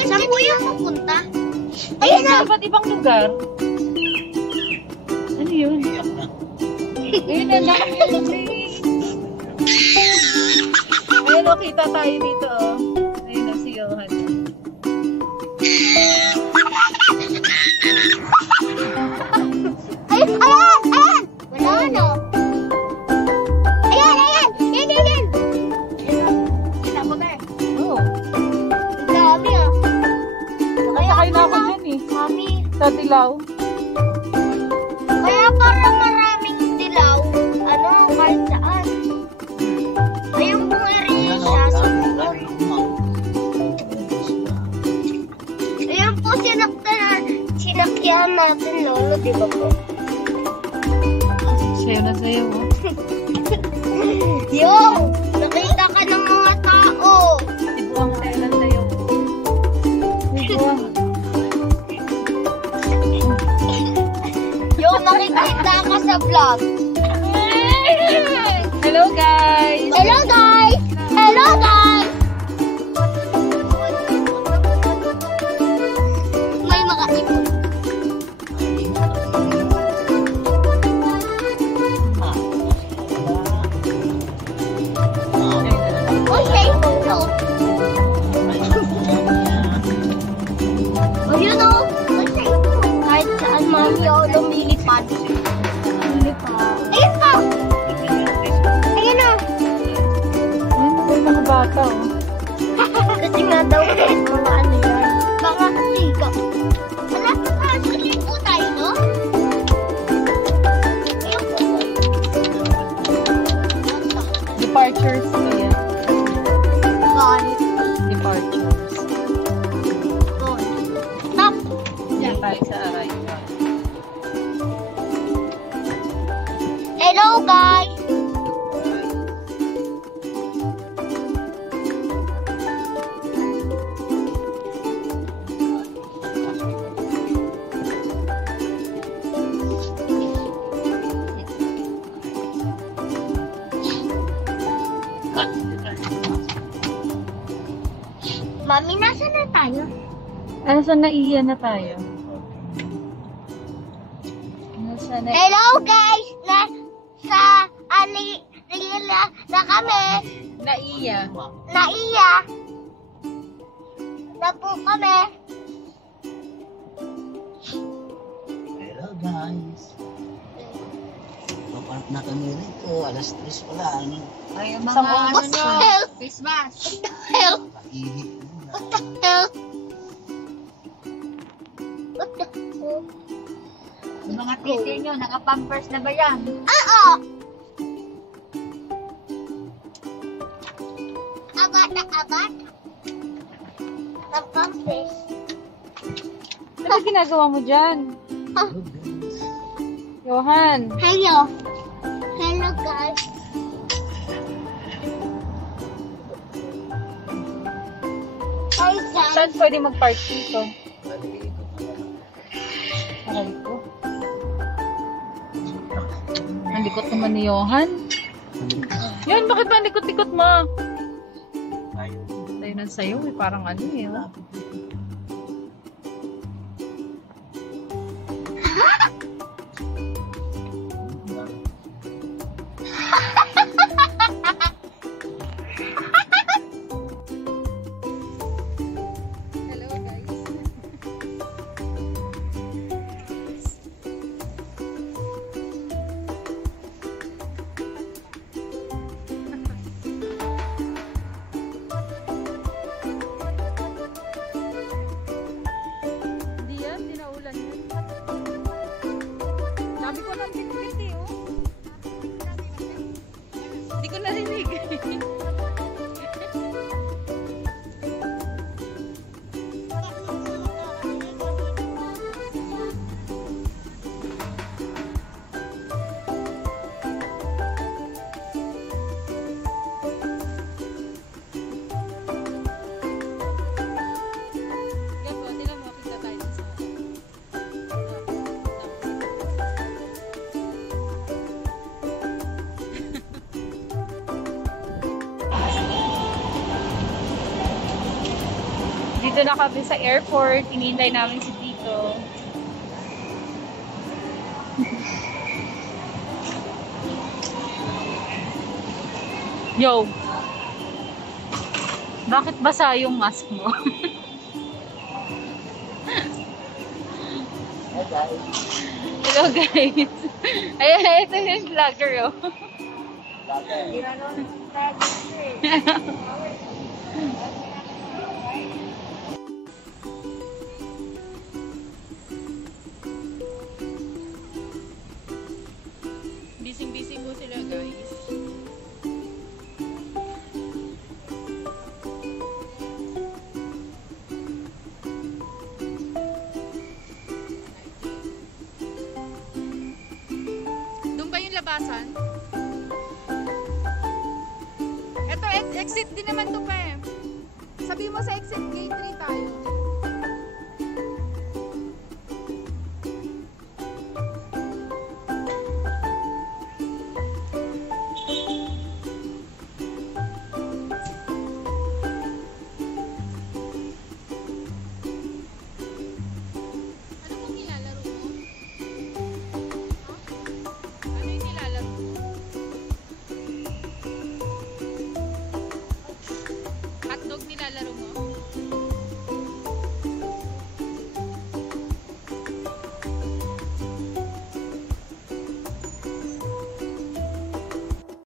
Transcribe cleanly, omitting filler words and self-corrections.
Saan po yung pupunta? Ayun na! Ba't ibang lugar? Ano yun? Ayun na lang. Ayun o, kita tayo dito o. Ayun o, si Johan. Ayun! Ayan! Ayan! Wala na. Ayan! Ayan! Yan! Yan! Yan! Kita mo ba eh? Oo. Ang dami ah. Nakasakay na ako dyan eh. Mami. Sa dilaw. Kaya parang maraming dilaw. Ano? Kahit saan. Ayun pong area siya sa bukod. Ayun po sinakyan natin lolo, di ba po? Sayo na sayo o. Yo! Nakita ka ng mga tao! Ibuang sayo na sayo. Ibuang. Yo, nakikita ka sa vlog! Hello guys! Hello guys! Hello guys! May mga ibon. Uy, sa ibon to. Oh, you know? Uy, sa ibon. Kahit saan mami ako lumilipad. Ayun pa! Ayun na! Ayun mga bata o. Kasi nga daw, mga ano yan. Mga siga. Wala, sulit po tayo, no? Ayun po. Departures kaya. Gone. Departures. Gone. Stop. Diyan tayo sa arrival. Hello, guys! Mami, nasa na tayo? Ano saan naiya na tayo? Nasa na... Hello, guys! Sa na kami. Naiya. Naiya. Na po kami. Hello guys. Papark na kami rito. Alas 3 pa lang. Ay, What the hell? Christmas. What the hell? Paihip muna. What the hell? What the hell? Yung mga titi nyo, naka-pampers na ba yan? Oo! Abat na abat. Ang pampers. Ano ginagawa mo dyan? Hello guys. Johan. Hello. Hello, guys. Hi, guys. Saan pwede mag-park dito? Aray ko. Ang likot naman ni Johan. Yan, bakit ba ang likot-likot mo? Tayo na sa'yo eh, parang ano eh. Oh. Hello guys. Dito na kami sa airport. Hinihintay namin si Tito. Yo! Bakit basa yung mask mo? Hey guys. Hello guys! Ayan, ito yung vlogger oh. Busy po sila guys. Doon ba yung labasan? Ito, exit din naman to pa eh. Sabi mo sa exit gate 3 tayo. Ano pong nilalaro mo? Ano yung nilalaro mo? Hotdog nilalaro mo?